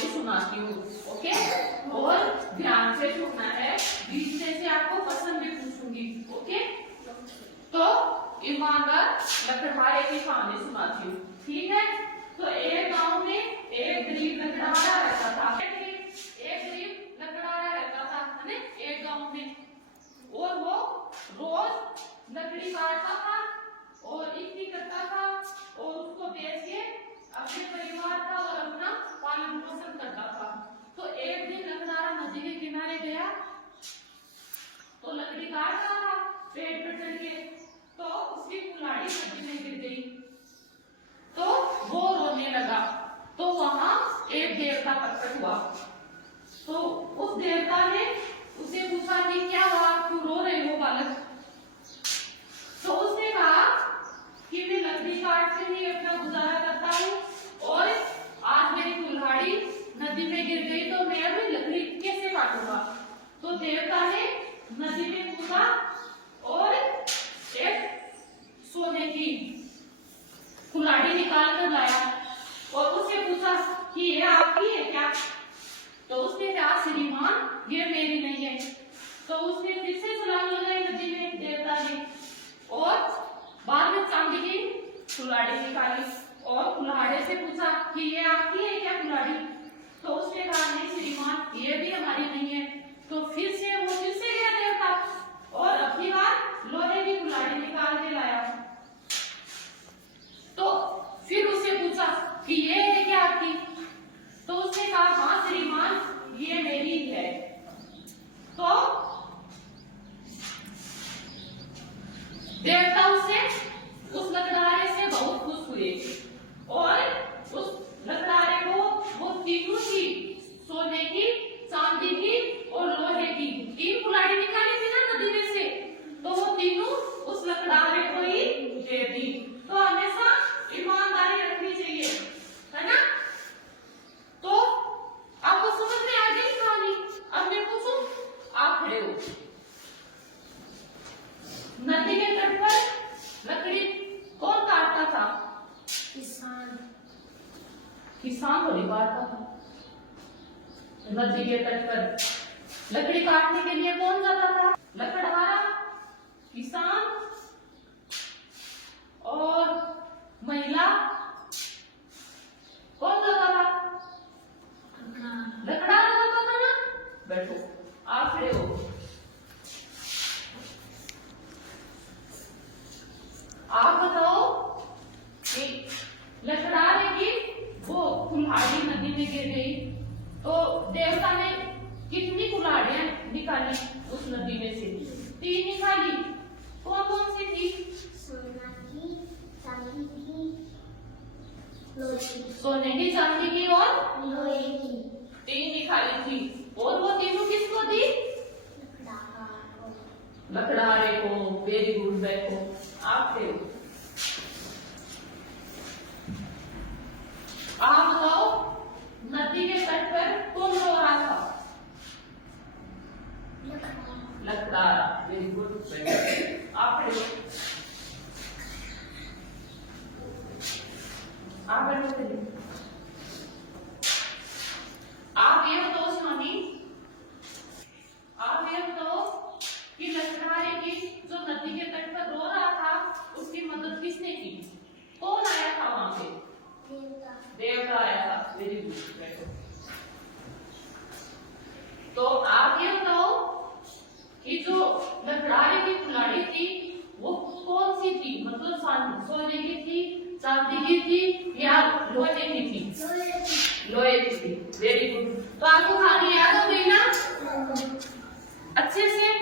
कहानी सुनाती हूँ। ओके, और ध्यान से सुनना है, बीच में से आपको पसंद भी पूछूंगी। ओके, तो ईमानदार लकड़हारे की कहानी सुनाती हूँ। ठीक है, तो एक गांव में एक गरीब लकड़हारा रहता था। एक गरीब लकड़हारा रहता था, है ना, एक गांव में। और वो रोज लकड़ी काटता था और इकट्ठी करता था और उसको बेच के अपने परिवार का और अपना पालन पोषण करता था। तो एक दिन लकड़हारा नदी के किनारे गया, तो लकड़ी काट रहा था पेड़ पर चढ़ के, तो उसकी कुल्हाड़ी नदी में गिर गई। तो वो रोने लगा। तो वहां एक देवता प्रकट हुआ। तो उस देवता ने उसे पूछा कि क्या हुआ, क्यों रो रहे हो बालक? तो उसने कहा कि मैं लकड़ी काट के ही अपना गुजारा करता हूँ और आज मेरी कुल्हाड़ी नदी में गिर गई, तो मैं अभी लकड़ी कैसे काटूंगा? तो देवता ने नदी में कूदा और एक सोने की कुल्हाड़ी निकाल कर लाया और उससे पूछा कि ये आपकी है क्या? तो उसने कहा श्रीमान ये मेरी नहीं है। तो उसने फिर से छलांग लगाई नदी में देवता ने, और बाद में चांदी की कुल्हाड़ी निकाली और कुल्हाड़े से पूछा कि ये आपकी है क्या कुल्हाड़ी? तो उसने कहा नहीं श्रीमान ये भी हमारी नहीं है। तो फिर से गया देवता और अपनी बार लोहे की कुल्हाड़ी निकाल के लाया। तो फिर उसे पूछा कि ये है क्या आपकी? तो उसने कहा हाँ श्रीमान ये मेरी है। तो देवता उस लकड़हारे से बहुत खुश हुए और उस लकड़हारे को वो तीनों की सोने की, चांदी की और लोहे की तीन कुल्हाड़ी निकाली थी ना नदी में से, तो वो तीनों उस लकड़हारे को ही दे दी। तो हमेशा ईमानदारी रखनी चाहिए, है ना? तो आपको समझ में आ गई कहानी? अब मैं पूछूं, आप खड़े हो। नदी के तट पर लकड़ी कौन काटता था? किसान थोड़ी काटता था। नदी के तट पर लकड़ी काटने के लिए कौन जाता था? लकड़हारा, किसान और महिला। कौन जाता था? लकड़हारा जाता था ना। बैठो, आप खड़े हो। आप बताओ कि लकड़हारे की वो कुल्हाड़ी नदी में गिर गई, तो देवता ने कितनी कुल्हाड़ियां निकाली उस नदी में से? 3 निकाली। कौन कौन सी थी? सोना की, चांदी की, लोहे की। सोने की, चांदी की और लोहे की 3 निकाली थी। और वो तीनों किसको दी? लकड़हारे को। वेरी गुड, बैठो। आप थे, आप बताओ नदी के तट पर कौन रो रहा था? लकड़हारा। वेरी गुड, आप खड़े हो। आप बैठो। आप ये बताओ स्वामी, आप ये बताओ कि लकड़हारे की जो नदी के तट पर रो रहा था उसकी मदद किसने की? कौन आया था वहां पे? देवता आया था। वेरी गुड, बैठो। तो आप ये बताओ कि जो लकड़हारे की कुल्हाड़ी थी वो कौन सी थी? मतलब सोने की थी, चांदी की थी या लोहे की थी? लोहे की थी। Very good. तो आपको कहानी याद हो गई ना अच्छे से?